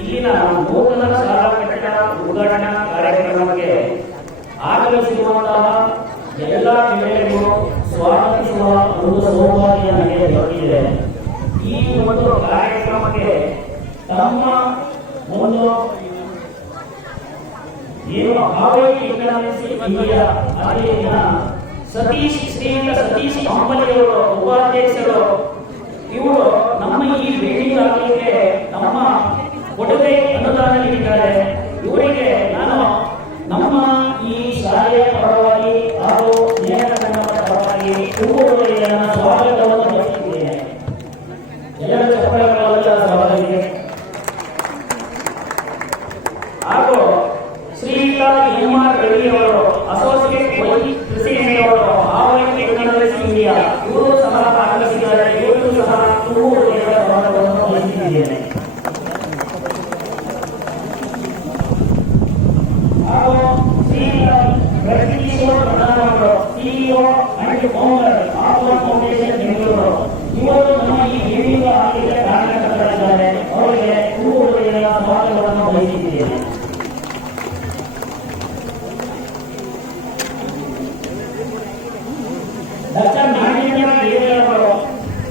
ಇಲ್ಲಿನ ನೂತನ ಶಾಲಾ ಕಟ್ಟಡ ಉದ್ಘಾಟನಾ ಕಾರ್ಯಕ್ರಮಕ್ಕೆ ಆಗಮಿಸಿರುವಂತಹ ಎಲ್ಲ ಮಹಿಳೆಯರಿಗೂ ಸ್ವಾಗತಿಸುವ ಒಂದು ಸೌಭಾಗ್ಯ ನನಗೆ ದೊರಕಿದೆ. ಈ ಒಂದು ಕಾರ್ಯಕ್ರಮಕ್ಕೆ ತಮ್ಮ ಒಂದು ಏನು ಹಾವೇರಿ ಎಕನಾಮಿಕ್ಸ್ ಇಂಡಿಯಾ ಕಾಲೇಜಿನ ಸತೀಶ್ ಶ್ರೀಯುತ ಸತೀಶ್ ಅಂಬಲಿಯವರು ಉಪಾಧ್ಯಕ್ಷರು ಇವರು ನಮ್ಮ ಈ ಬೇಡಿಕೆ ನಮ್ಮ ಕೊಡುಗೆ ಅನುದಾನ ನೀಡಿದ್ದಾರೆ. ಇವರಿಗೆ ನಾನು ನಮ್ಮ ಈ ಶಾಲೆಯ ಪರವಾಗಿ ಹಾಗೂ ನೇರ ಸಂಘದ ಪರವಾಗಿ ತುಂಬುವುದರಿಂದ ನಾನು ಸ್ವಾಗತವನ್ನು ಬಯಸಿದ್ದೇನೆ ಎಲ್ಲರ ಚಪ್ಪಲಗಳೆಲ್ಲ ಸ್ವಾಗತಿಗೆ ಹಾಗೂ ಶ್ರೀಯುತ ಎಂ ಆರ್ ಅವರು ಅಸೋಸಿಯೇಟ್ ವೈ ಪ್ರೆಸಿಡೆಂಟ್ ಅವರು ಆವರಣ ಇಂಡಿಯಾ ಇವರು and founder Atma foundation Bengaluru ಇವರು ನಮ್ಮ ಈ ವಿವಿಧ ಆರ್ಥಿಕ ಕಾರ್ಯಕರ್ತರಿದ್ದಾರೆ ಅವರಿಗೆ ತುಮಕೂರು ಜಿಲ್ಲೆಯ ಸ್ವಾಗತವನ್ನು ಬಯಸುತ್ತಿದ್ದೇನೆ ಡಾಕ್ಟರ್ ನಾಗೇಂದ್ರ ದೇವೇಗೌಡರು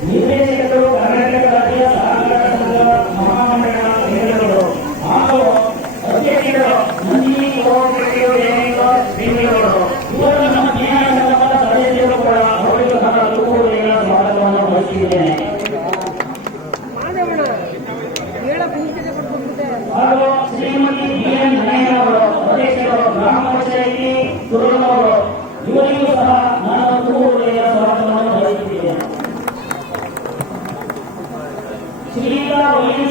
ನಿರ್ದೇಶಕರು ಕರ್ನಾಟಕ ರಾಜ್ಯ ಸಹಕಾರ ಸಂಘ ಮಹಾಮಂಡಳ ಬೆಂಗಳೂರು ಹಾಗೂ ಅಧ್ಯಕ್ಷರು ನಂದಿನಿ ಕೋಆಪರೇಟಿವ್ ಬ್ಯಾಂಕ್ ಬೆಂಗಳೂರು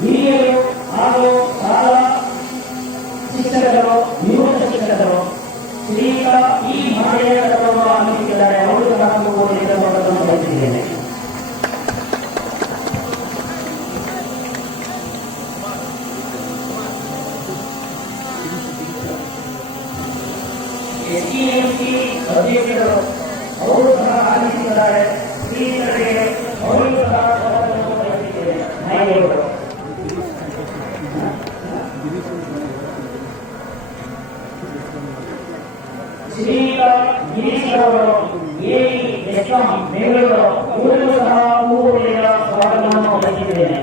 ಹಿರಿಯರು ಹಾಗೂ ಶಾಲಾ ಶಿಕ್ಷಕರು ನಿವೃತ್ತ ಶಿಕ್ಷಕರು ಶ್ರೀಯುತ ಈ ಮಹಿಳೆಯ ಕರ್ತವ್ಯ ಆಗಮಿಸಿದ್ದಾರೆ ಅವರು ಸಹ ಬಯಸಿದ್ದೇನೆ ಎಸ್ಡಿಎಂಸಿ ಅಧ್ಯಕ್ಷರು ಅವರು ಸಹ ಆಗಮಿಸಿದ್ದಾರೆ ಶ್ರೀಯುತರಿಗೆ ಅವರಿಗೂ ಸಹ ಸ್ವಾಗತವನ್ನು ಬಯಸಿದ್ದೇನೆ ನಾಯಕರು ಶ್ರೀಯುತ ಗಿರೀಶ್ ಅವರು ಎಇ ಎಸ್ಕಾಂ ಬೆಂಗಳೂರು ಇವರಿಗೂ ಸಹ ತುಮಕೂರಿನ ಸ್ವಾಗತವನ್ನು ಬಯಸಿದ್ದೇನೆ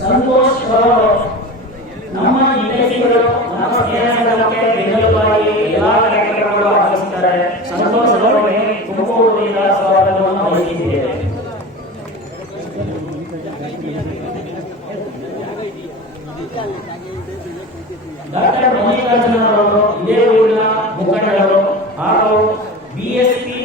ಸಂತೋಷ್ ಅವರು ನಮ್ಮ ವಿದ್ಯಾರ್ಥಿಗಳು ನಮ್ಮ ಸೇನಾಂಗಕ್ಕೆ ಬೆನ್ನೆಲುಬಾಗಿ ಎಲ್ಲಾ ಕಾರ್ಯಕ್ರಮಗಳು ಆಗಮಿಸುತ್ತಾರೆ ಸಂತೋಷ್ ಅವರಿಗೆ ತುಮಕೂರಿನ ಸ್ವಾಗತವನ್ನು ಬಯಸಿದ್ದೇವೆ ಡಾಕ್ಟರ್ ಮಲ್ಲಿಕಾರ್ಜುನ ಅವರು ಇದೇ ಊರಿನ ಮುಖಂಡರು ಹಾಗೂ ಬಿಎಸ್ಪಿ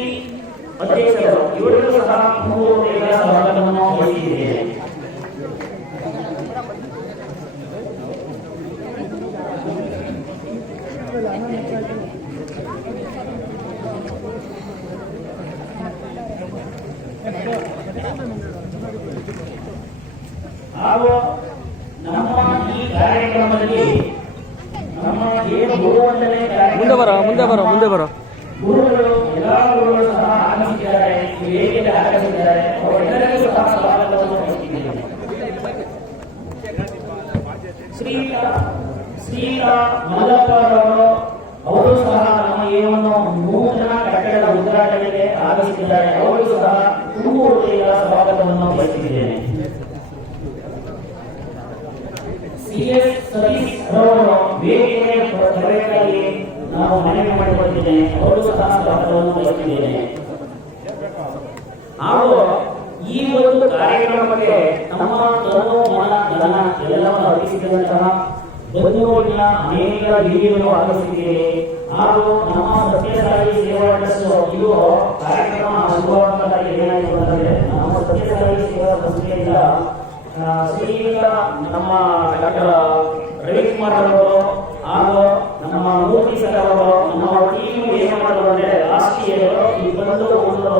ಏನು ಮುಂದೆ ಬರೋ ಮುಂದೆ ಬರೋ ಮುಂದೆ ಬರೋ. ಆಗಮಿಸಿದ್ದಾರೆ ಅವರೆಲ್ಲರಿಗೂ ಅವರು ಸಹ ನಮ್ಮ ಈ ಒಂದು ನೂತನ ಕಟ್ಟಡದ ಉದ್ಘಾಟನೆಗೆ ಆಗಮಿಸಿದ್ದಾರೆ ಅವರು ಸಹ ತುಂಬು ಹೃದಯದ ಸ್ವಾಗತವನ್ನು ಬರಬೇಕಾಗಿ ನಾವು ಮನವಿ ಮಾಡಿಕೊಂಡಿದ್ದೇನೆ ಅವರು ಸಹ ಸ್ವಾಗತವನ್ನು ಬಯಸುತ್ತಿದ್ದೇನೆ ಹಾಗೂ ಈ ಒಂದು ಕಾರ್ಯಕ್ರಮಕ್ಕೆ ತಮ್ಮ ತನು ಮನ ಧನ ಎಲ್ಲವನ್ನು ಅರ್ಪಿಸಿದಂತಹ ಬಂಧುಗಳಿನ ಅನೇಕ ಹಿರಿಯರು ಆಗಮಿಸಿದ್ದೀರಿ ಹಾಗೂ ನಮ್ಮ ಸತ್ಯಸಾಯಿ ಸೇವಾ ಟ್ರಸ್ಟ್ ಇದು ಕಾರ್ಯಕ್ರಮ ಶುಭವಾಗಲಾಗಿ ಏನಾಯಿತು ಅಂತಂದ್ರೆ ನಮ್ಮ ಸತ್ಯಸಾಯಿ ಸೇವಾ ಸಂಸ್ಥೆಯಿಂದ ಶ್ರೀಯುತ ನಮ್ಮ ಡಾಕ್ಟರ್ ರವಿಕುಮಾರ್ ಅವರು ಹಾಗೂ ನಮ್ಮ ಮೂರ್ತಿ ಸರ್ ಅವರು ನಮ್ಮ ಟೀಮ್ ಏನು ಇಯರ್ ಈ ಬಂದು ಒಂದು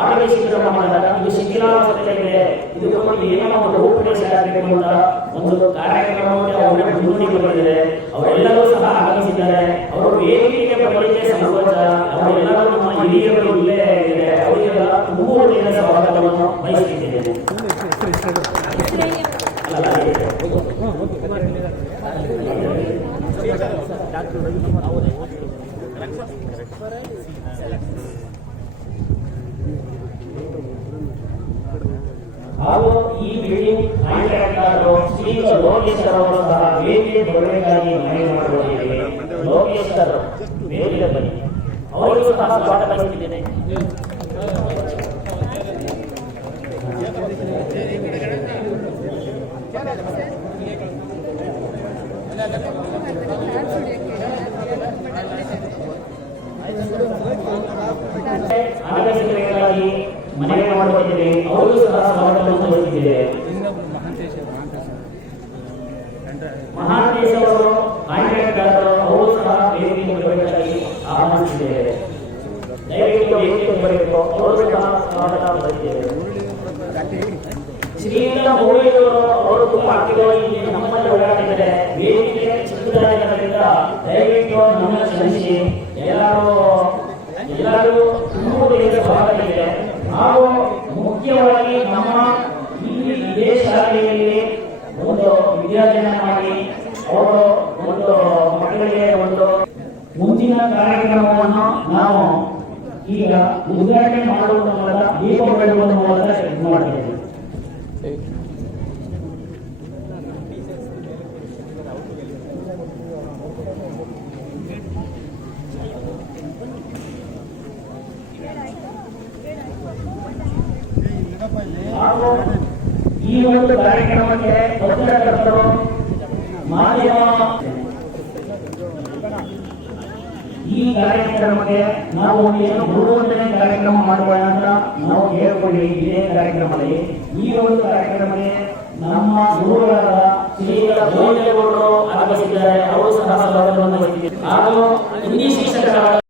ಆರೋಗ್ಯ ಶಿಬಿರ ಮಾಡಿದಾಗ ಇದು ಶಿಥಿಲಾವಸ್ಥೆಗೆ ಇದು ಒಂದು ಏನೋ ಒಂದು ರೂಪರೇಷೆ ಆಗಬೇಕು ಅಂತ ಒಂದು ಕಾರ್ಯಕ್ರಮವನ್ನು ಅವರೇ ಮುಂದೂಡಿಕೆ ಬಂದಿದೆ. ಅವರೆಲ್ಲರೂ ಸಹ ಆಗಮಿಸಿದ್ದಾರೆ. ಅವರು ವೇದಿಕೆಗೆ ಬರಲಿಕ್ಕೆ ಸಂಕೋಚ ಅವರೆಲ್ಲರೂ ನಮ್ಮ ಹಿರಿಯರು ಇಲ್ಲೇ ಇದೆ ಅವರಿಗೆಲ್ಲ ಮೂರು ದಿನ ಅಲ್ಲ, ಇದೆ. ಹಾಗೂ ಈ ಬಿಲ್ಡಿಂಗ್ ಕಾಂಟ್ರಾಕ್ಟರ್ ಶ್ರೀಯುತ ಲೋಕೇಶ್ವರ ಅವರು ಸಹ ವೇದಿಕೆ ಬರಬೇಕಾಗಿ ಮನವಿ ಮಾಡಿಕೊಂಡಿದ್ದೇವೆ ಲೋಕೇಶ್ವರ್ ವೇದಿಕೆ ಬನ್ನಿ. ಅವರಿಗೂ ಸಹ ಸ್ವಾಗತ ಆಗಮಿಸಬೇಕಾಗಿ ಮನವಿ ಮಾಡಿಕೊಂಡಿದ್ದೇವೆ ಅವರು ಸಹ ಸ್ವಾಗತವನ್ನು ಬಯಸುತ್ತಿದ್ದೇವೆ ಮಹಾಂತೇಶ್ ಅವರು ಕಾಂಟ್ರಾಕ್ಟರ್ ಅವರು ಸಹ ವೇದಿಕೆಗೆ ಬರಬೇಕಾಗಿ ದಯವಿಟ್ಟು ವೇದಿಕೆ ಅವರು ಸಹ ಸ್ವಾಗತ ಬಯಸಿದ್ದೇವೆ ಮೌಳಿಯವರು ಅವರು ತುಂಬಾ ಅಕ್ಕಿವಾಗಿ ನಮ್ಮಲ್ಲಿ ಓಡಾಡಿದ್ದಾರೆ ವೇದಿಕೆ ಚಿಕ್ಕದಾಗಿರೋದ್ರಿಂದ ದಯವಿಟ್ಟು ನಮ್ಮ ಸಲ್ಲಿಸಿ ಎಲ್ಲರೂ ಎಲ್ಲರೂ ತುಂಬುವುದರಿಂದ ಇದೆ ಹಾಗೂ ಮುಖ್ಯವಾಗಿ ನಮ್ಮ ಇದೇ ಶಾಲೆಯಲ್ಲಿ ಒಂದು ವಿದ್ಯಾರ್ಜನೆ ಮಾಡಿ, ಅವರು ಒಂದು ಮಕ್ಕಳಿಗೆ ಒಂದು ಮುಂದಿನ ಕಾರ್ಯಕ್ರಮವನ್ನು ನಾವು ಈಗ ಉದ್ಘಾಟನೆ ಮಾಡುವುದರ ಮೂಲಕ ದೀಪ ಬೆಳಗುವುದರ ಮೂಲಕ ಇದು ಹಾಗೂ ಈ ಒಂದು ಕಾರ್ಯಕ್ರಮಕ್ಕೆ ಪತ್ರಕರ್ತರು ಮಾಧ್ಯಮ ಈ ಕಾರ್ಯಕ್ರಮಕ್ಕೆ ನಾವು ಏನು ಗುರುವಂತನೇ ಕಾರ್ಯಕ್ರಮ ಮಾಡುವ ಅಂತ ನಾವು ಹೇಳ್ಕೊಂಡ್ವಿ ಇದೇ ಕಾರ್ಯಕ್ರಮದಲ್ಲಿ. ಈ ಒಂದು ಕಾರ್ಯಕ್ರಮಕ್ಕೆ ನಮ್ಮ ಗುರುಗಳಾದ ಶ್ರೀಗಳ ಗೋವಿಂದಗೌಡರು ಆಗಮಿಸಿದ್ದಾರೆ. ಅವರು ಸಹ ಹಾಗೂ ಹಿಂದಿ ಹಾಗೂ